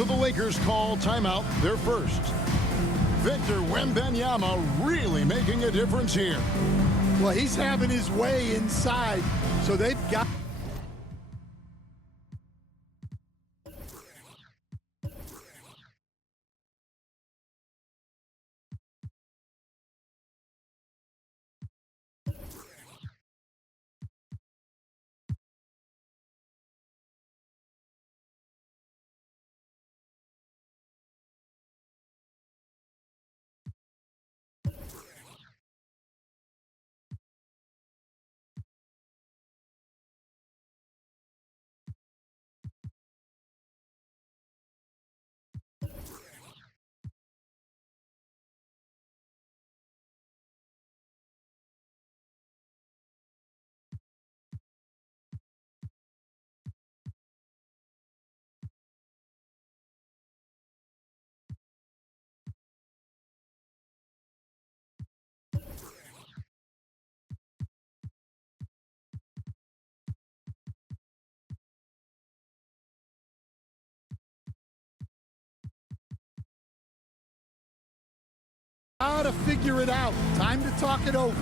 So the Lakers call timeout, their first. Victor Wembanyama really making a difference here. Well, he's having his way inside, so they've got... How to figure it out. Time to talk it over.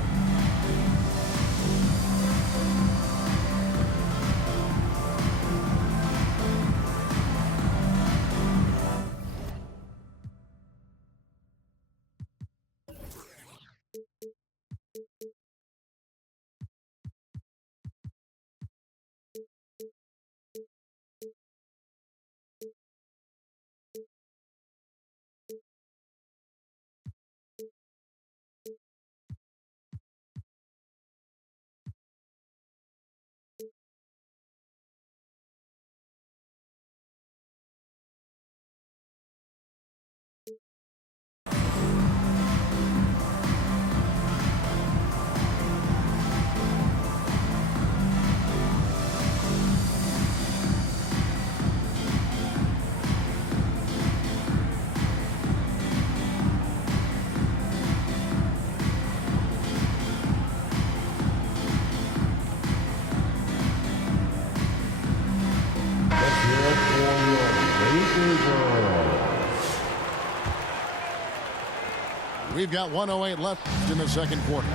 We've got 1:08 left in the second quarter.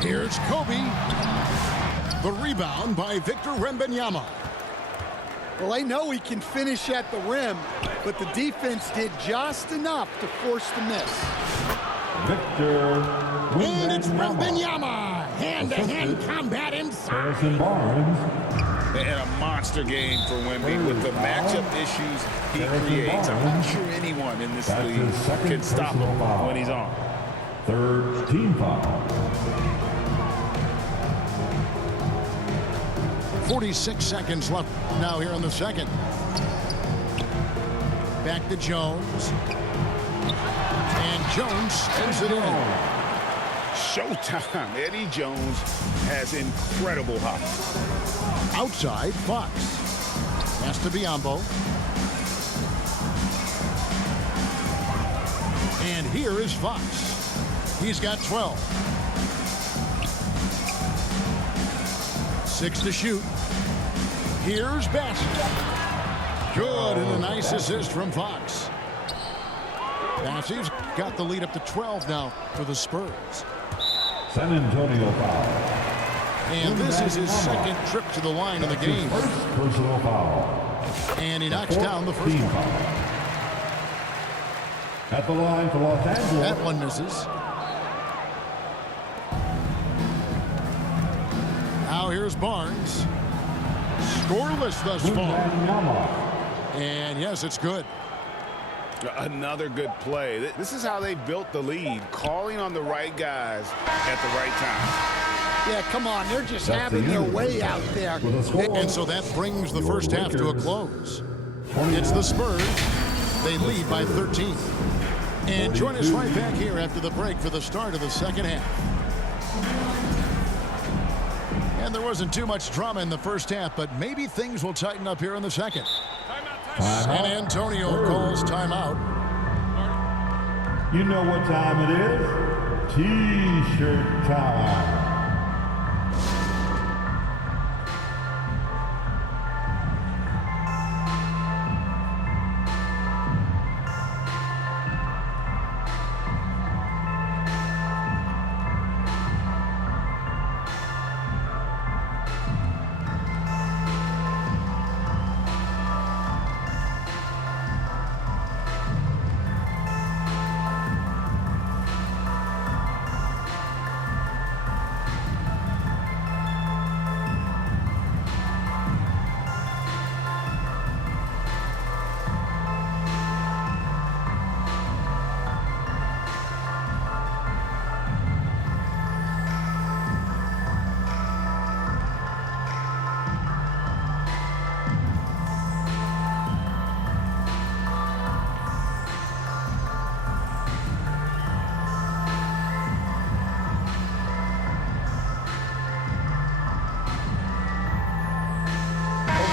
Here's Kobe. The rebound by Victor Wembanyama. Well, I know he can finish at the rim, but the defense did just enough to force the miss. Victor And it's Wembanyama. Hand-to-hand combat inside. Harrison Barnes. They had a monster game for Wemby with the matchup issues he creates. I'm not sure anyone in this league can stop him when he's on. Third team foul. 46 seconds left now here in the second. Back to Jones. And Jones sends it in. Showtime. Eddie Jones has incredible height. Outside, Fox. Pass to Biyombo. And here is Fox. He's got 12. 6 to shoot. Here's Best. Good, and a nice assist from Fox. Massey's got the lead up to 12 now for the Spurs. San Antonio foul. And this is his second trip to the line in the game. First personal foul. And he knocks down the first one. Foul. At the line for Los Angeles. That one misses. Now here's Barnes. Scoreless thus far. And yes, it's good. Another good play. This is how they built the lead, calling on the right guys at the right time. Yeah, come on. They're just having their way out there. And so that brings the first half to a close. It's the Spurs. They lead by 13. And join us right back here after the break for the start of the second half. And there wasn't too much drama in the first half, but maybe things will tighten up here in the second. San Antonio calls timeout. You know what time it is? T-shirt time.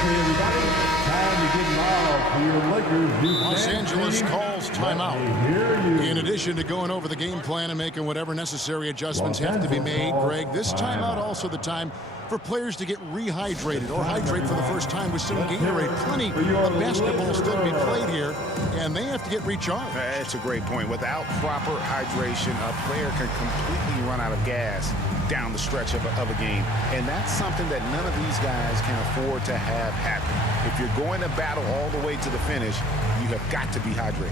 Okay, everybody, time to get involved for your Lakers. Los Angeles calls timeout. Hear you. In addition to going over the game plan and making whatever necessary adjustments have to be made, Greg, this timeout also the time for players to get rehydrated or hydrate for the first time with some Gatorade. Plenty of basketball still to be played here, and they have to get recharged. That's a great point. Without proper hydration, a player can completely run out of gas down the stretch of a game. And that's something that none of these guys can afford to have happen. If you're going to battle all the way to the finish, you have got to be hydrated.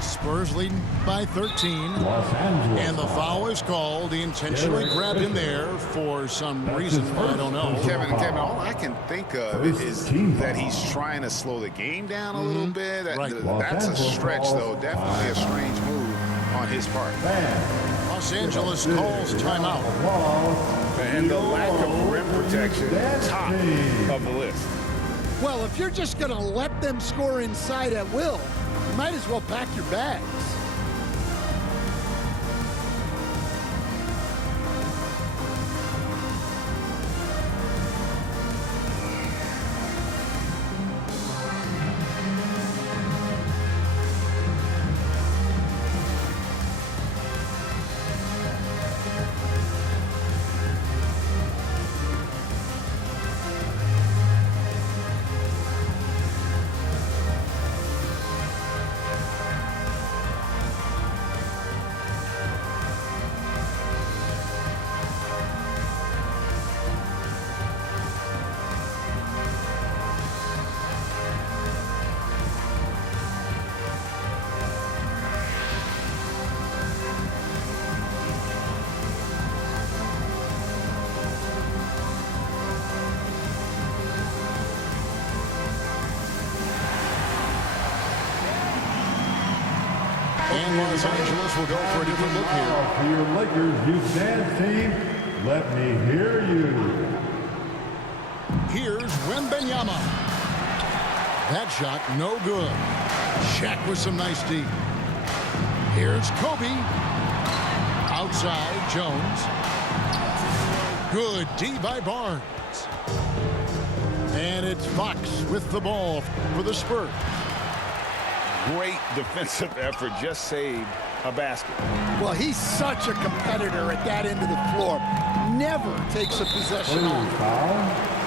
Spurs leading by 13. Los Angeles. And the foul is called. He intentionally grabbed him there for some reason. I don't know. Kevin, all I can think of is that he's trying to slow the game down a little bit. Right. That's a stretch, though. Definitely a strange move on his part. Los Angeles calls timeout. And the lack of rim protection, top of the list. Well, if you're just going to let them score inside at will, you might as well pack your bags. And Los Angeles will go for a different look here. For your Lakers youth dance team, let me hear you. Here's Wembanyama. That shot, no good. Shaq with some nice D. Here's Kobe. Outside, Jones. Good D by Barnes. And it's Fox with the ball for the Spurs. Great defensive effort, just saved a basket. Well, he's such a competitor at that end of the floor. Never takes a possession off. Foul.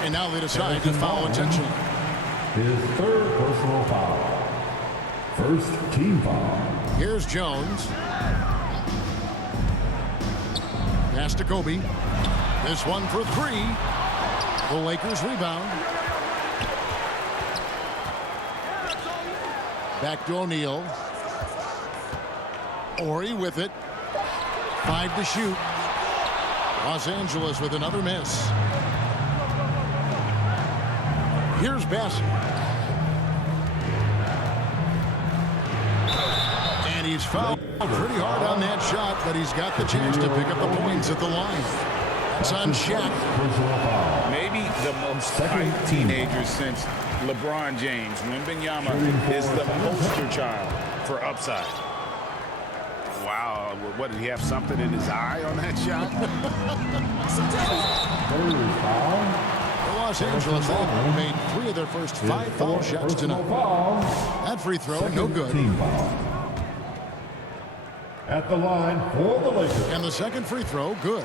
And now they decide to foul intentionally. His third personal foul. First team foul. Here's Jones. Pass to Kobe. This one for three. The Lakers rebound. Back to O'Neal. Ori with it. 5 to shoot. Los Angeles with another miss. Here's Bassett. And he's fouled pretty hard on that shot, but he's got the chance to pick up the points at the line. It's on Shaq. Maybe the most hyped teenager since LeBron James. Wembanyama is the poster child for upside. Wow, what, did he have something in his eye on that shot? Los Angeles made 3 of their first 5 foul shots tonight. That free throw, no good. At the line for the Lakers. And the second free throw, good.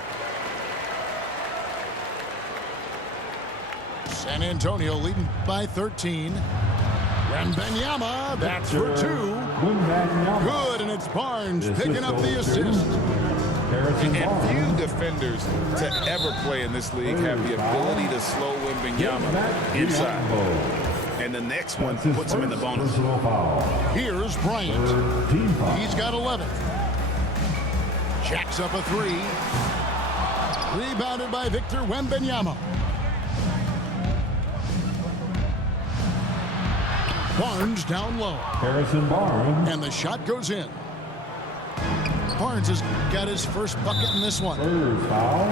San Antonio leading by 13. Wembanyama, that's for 2. Good, and it's Barnes picking up the assist. And few defenders to ever play in this league have the ability to slow Wembanyama inside. And the next one puts him in the bonus. Here's Bryant. He's got 11. Jacks up a 3. Rebounded by Victor Wembanyama. Barnes down low. Harrison Barnes. And the shot goes in. Barnes has got his first bucket in this one. Spurs foul.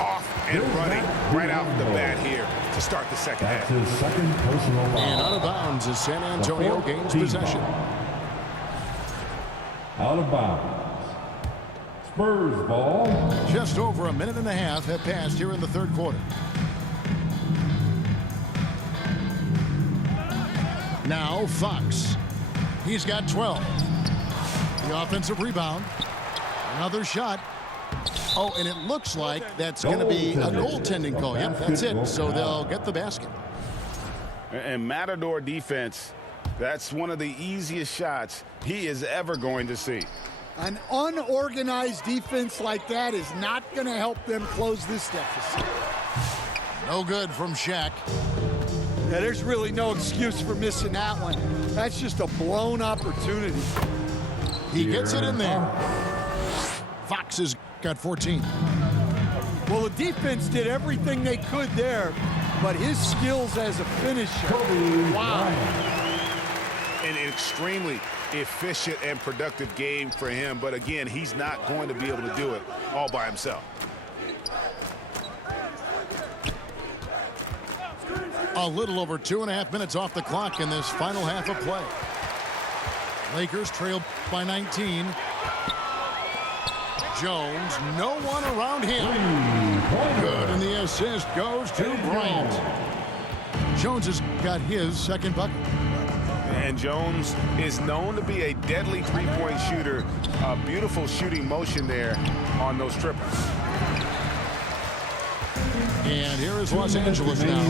Off and running right off the bat here to start the second That's half. his second personal foul. And out of bounds as San Antonio gains possession. Out of bounds. Spurs ball. Just over a minute and a half have passed here in the third quarter. Now Fox. He's got 12. The offensive rebound. Another shot. Oh, and it looks like that's going to be a goaltending call. Yep, that's it. So they'll get the basket. And Matador defense, that's one of the easiest shots he is ever going to see. An unorganized defense like that is not going to help them close this deficit. No good from Shaq. Yeah, there's really no excuse for missing that one. That's just a blown opportunity. He gets it in there. Fox has got 14. Well, the defense did everything they could there, but his skills as a finisher, wow. An extremely efficient and productive game for him, but again, he's not going to be able to do it all by himself. A little over 2.5 minutes off the clock in this final half of play. Lakers trail by 19. Jones, no one around him. Good, and the assist goes to Bryant. Jones has got his second bucket. And Jones is known to be a deadly three-point shooter. A beautiful shooting motion there on those triples. And here is Los Angeles now.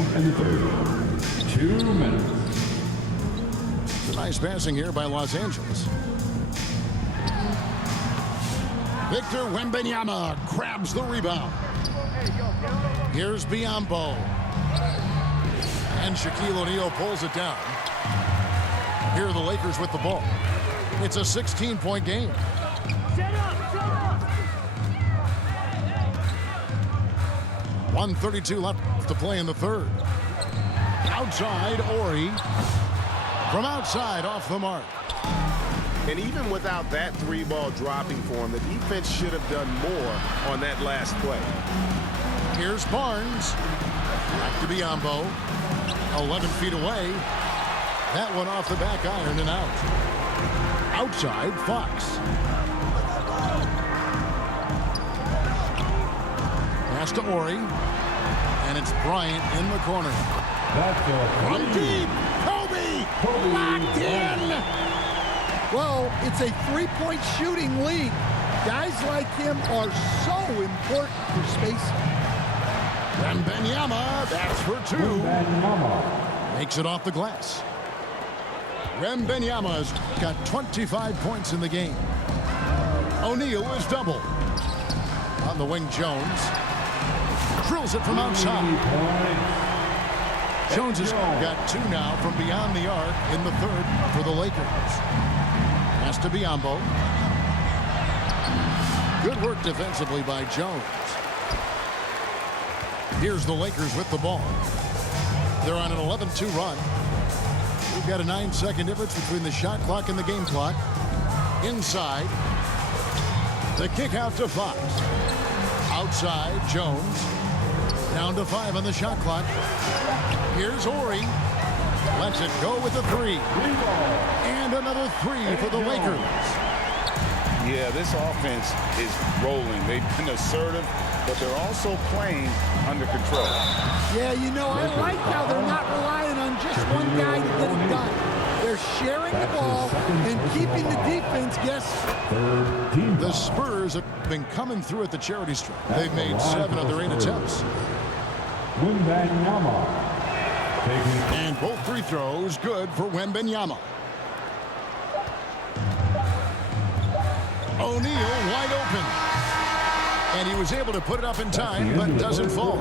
2 minutes. It's a nice passing here by Los Angeles. Victor Wembanyama grabs the rebound. Here's Biyombo. And Shaquille O'Neal pulls it down. Here are the Lakers with the ball. It's a 16-point game. Set up. 1:32 left to play in the third. Outside, Ori. From outside, off the mark. And even without that three ball dropping for him, the defense should have done more on that last play. Here's Barnes. Back to Biyombo. 11 feet away. That one off the back iron and out. Outside, Fox. Pass to Ori. And it's Bryant in the corner. That's a From deep. Kobe locked in. Well, it's a three-point shooting league. Guys like him are so important for spacing. Wembanyama, that's for 2. Wembanyama. Makes it off the glass. Wembanyama's got 25 points in the game. O'Neal is double. On the wing, Jones. Drills it from outside. Jones has got 2 now from beyond the arc in the third for the Lakers. Pass to Biyombo. Good work defensively by Jones. Here's the Lakers with the ball. They're on an 11-2 run. We've got a 9-second difference between the shot clock and the game clock. Inside. The kick out to Fox. Outside, Jones. Down to 5 on the shot clock. Here's Ori. Lets it go with the 3. And another 3 for the Lakers. Yeah, this offense is rolling. They've been assertive, but they're also playing under control. Yeah, you know, I like how they're not relying on just one guy to get it done. They're sharing the ball and keeping the defense guessing. The Spurs have been coming through at the charity stripe. They've made 7 of their 8 attempts. Wembanyama. And both free throws good for Wembanyama. O'Neal wide open. And he was able to put it up in time, but doesn't fall.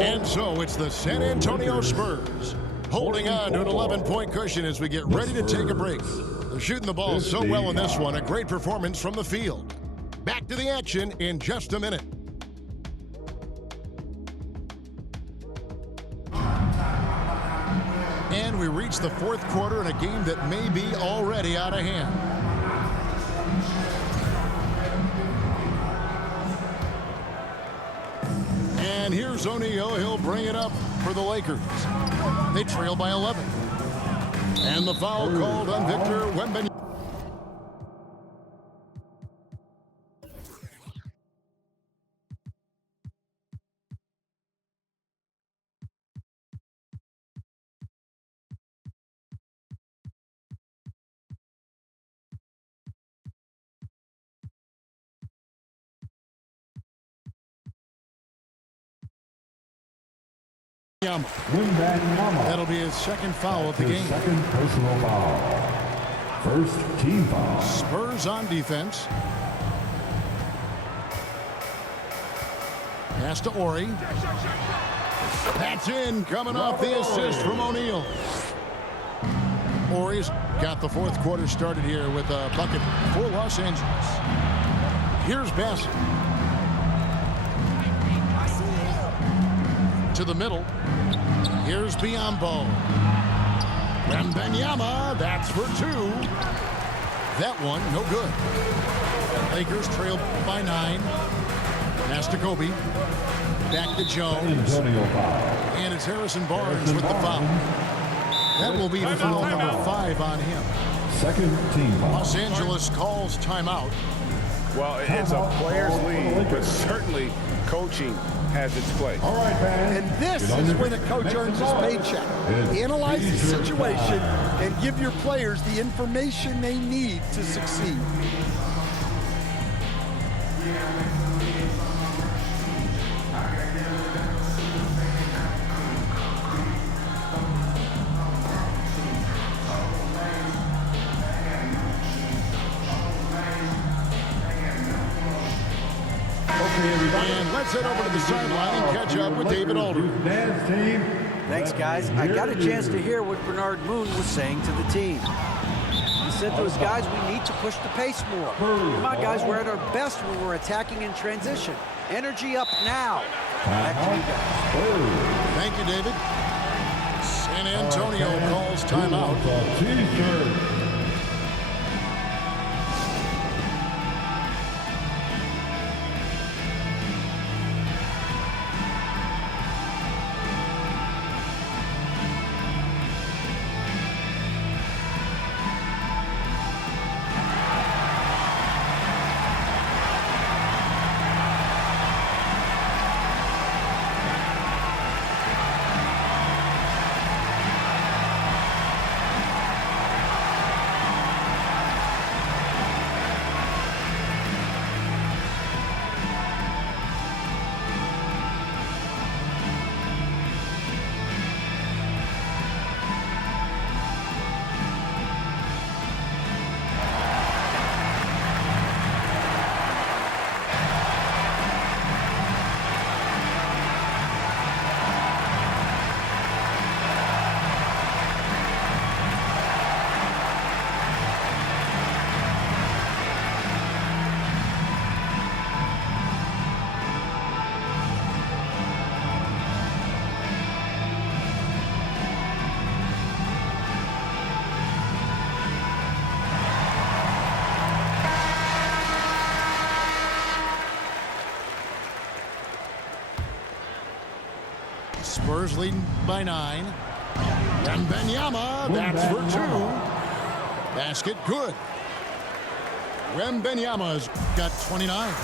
And so it's the San Antonio Spurs holding on to an 11-point cushion as we get ready to take a break. They're shooting the ball so well in this one. A great performance from the field. Back to the action in just a minute. And we reach the fourth quarter in a game that may be already out of hand. And here's O'Neal. He'll bring it up for the Lakers. They trail by 11. And the foul called on Victor Wembanyama. That'll be his second foul of the game. Second personal foul. First team foul. Spurs on defense. Pass to Ori. That's in, coming off the assist from O'Neal. Ori's got the fourth quarter started here with a bucket for Los Angeles. Here's Bassett. To the middle. Here's Biyombo. Wembanyama, that's for two. That one, no good. Lakers trail by 9. Pass to Kobe. Back to Jones. And it's Harrison Barnes with the foul. That will be foul number 5 on him. Second team foul. Los Angeles calls timeout. Well, it's a player's league, but certainly coaching has its place. All right, fans. And this is when a coach earns his paycheck. Analyze the situation and give your players the information they need to succeed. And let's head over to the sideline and catch up with David Alder. Thanks, guys. I got a chance to hear what Bernard Moon was saying to the team. He said to his guys, we need to push the pace more. Come on, guys, we're at our best when we're attacking in transition. Energy up now. Back to you guys. Thank you, David. San Antonio calls timeout. Spurs leading by 9. Wembanyama, that's for 2. Basket good. Wembanyama's got 29.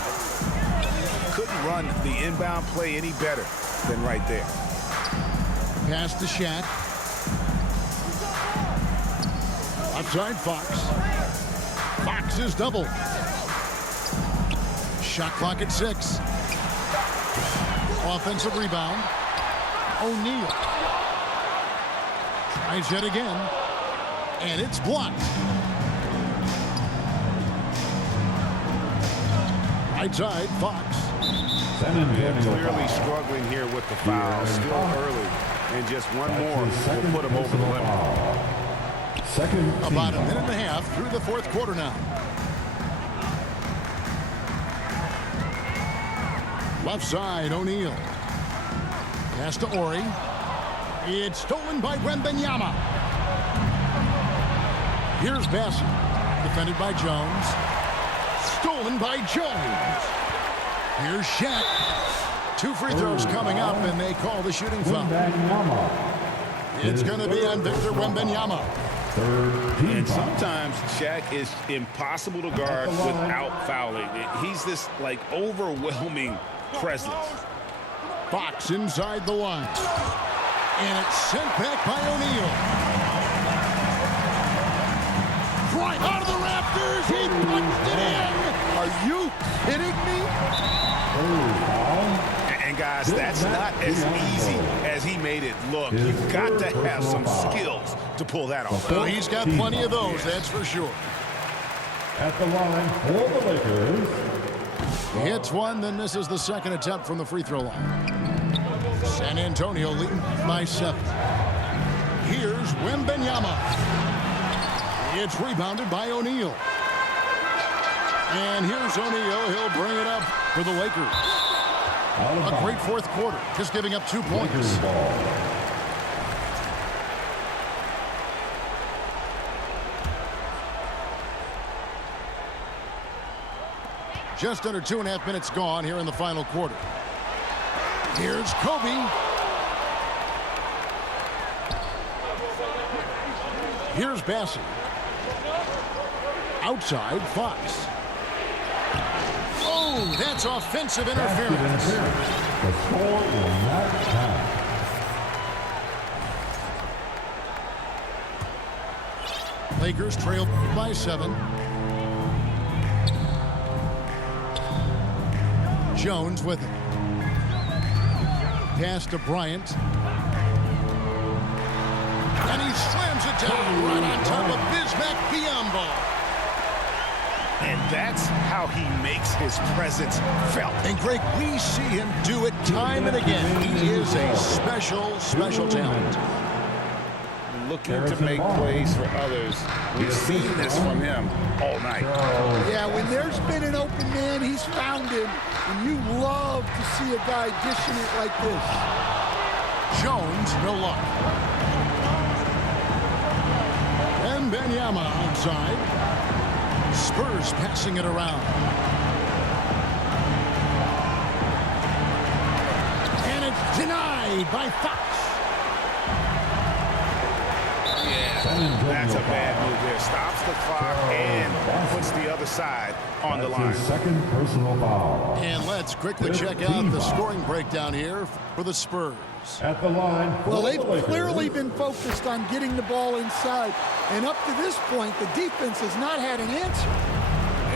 Couldn't run the inbound play any better than right there. Pass to Shaq. Outside Fox. Fox is double. Shot clock at 6. Offensive rebound. O'Neal. Tries it again. And it's blocked. Right side, Fox. They're clearly struggling here with the foul. Still early. And just one more will put them over the limit. Second. About a minute and a half through the fourth quarter now. Left side, O'Neal. Pass to Ori. It's stolen by Wembanyama. Here's Bassett. Defended by Jones. Stolen by Jones. Here's Shaq. 2 free throws coming up, and they call the shooting foul. It's going to be on Victor Wembanyama. And sometimes Shaq is impossible to guard without fouling. He's this, like, overwhelming presence. Fox inside the line. And it's sent back by O'Neal. Right out of the rafters. He punched it in. Are you kidding me? And guys, that's not as easy as he made it look. You've got to have some skills to pull that off. Well, he's got plenty of those, that's for sure. At the line for the Lakers. He hits one, then misses the second attempt from the free throw line. San Antonio leading by 7. Here's Wembanyama. It's rebounded by O'Neal. And here's O'Neal. He'll bring it up for the Lakers. A great fourth quarter, just giving up 2 points. Just under 2.5 minutes gone here in the final quarter. Here's Kobe. Here's Bassett. Outside, Fox. Oh, that's offensive interference. The score will not count. Lakers trail by 7. Jones with it. Pass to Bryant. And he slams it down right on top of Bismack Biyombo. And that's how he makes his presence felt. And Greg, we see him do it time and again. He is a special, special talent. Looking to make plays for others. We've seen this from him all night. Yeah, when there's been an open man, he's found him. And you love to see a guy dishing it like this. Jones, no luck. Wembanyama outside. Spurs passing it around. And it's denied by Fox. Yeah, that's a bad move there. Stops the clock and puts the other side on the line. His second personal foul. And let's quickly check out the scoring breakdown here for the Spurs. At the line. Well, they've clearly been focused on getting the ball inside. And up to this point, the defense has not had an answer.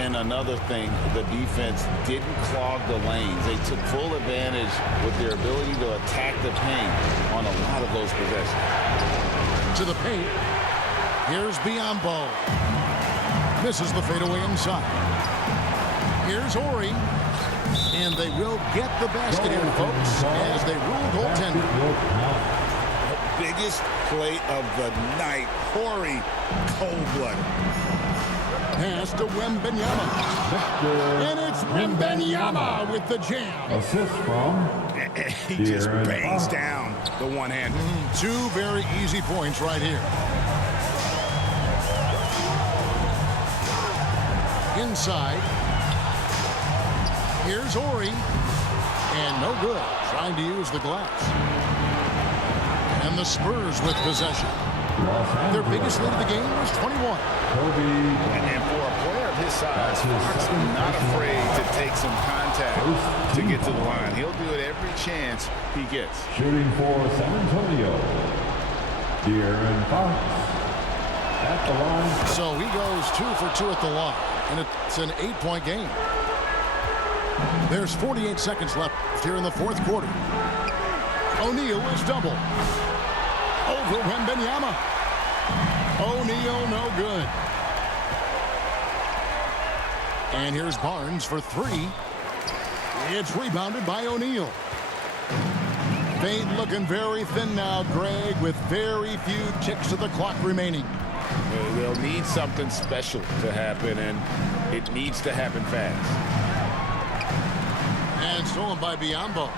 And another thing, the defense didn't clog the lanes. They took full advantage with their ability to attack the paint on a lot of those possessions. To the paint. Here's Biyombo. Misses the fadeaway inside. Here's Ori. And they will get the basket here, folks, as they rule goaltender. The biggest play of the night. Ori, cold-blooded. Pass to Wembanyama. And it's Wembanyama with the jam. Assist from He just bangs down the one-hander. 2 very easy points right here. Inside. Here's Ori. And no good. Trying to use the glass. And the Spurs with possession. Their biggest lead of the game was 21. And for a player of his size, Fox not afraid to take some contact to get to the line. He'll do it every chance he gets. Shooting for San Antonio. De'Aaron Fox. At the line. So he goes 2 for 2 at the line. And it's an 8-point game. There's 48 seconds left here in the fourth quarter. O'Neal is double. over Wembanyama. O'Neal, no good. And here's Barnes for three. It's rebounded by O'Neal. Fate looking very thin now, Greg, with very few ticks of the clock remaining. They'll need something special to happen, and it needs to happen fast. And stolen by Biyombo.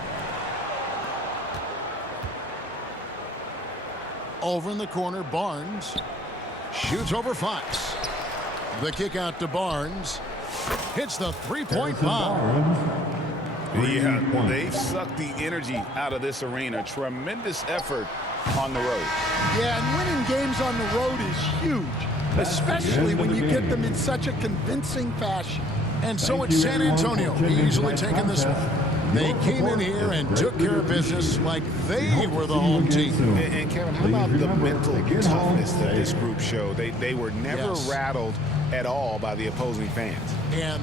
Over in the corner, Barnes shoots over Fox. The kick out to Barnes. Hits the three-point bomb. Yeah, they've sucked the energy out of this arena. Tremendous effort on the road. Yeah, and winning games on the road is huge, especially when you get them in such a convincing fashion. And so it's San Antonio easily taking this one. They came in here and took care of business like they were the home team. And Kevin, how about the mental toughness that this group showed? They were never rattled at all by the opposing fans. And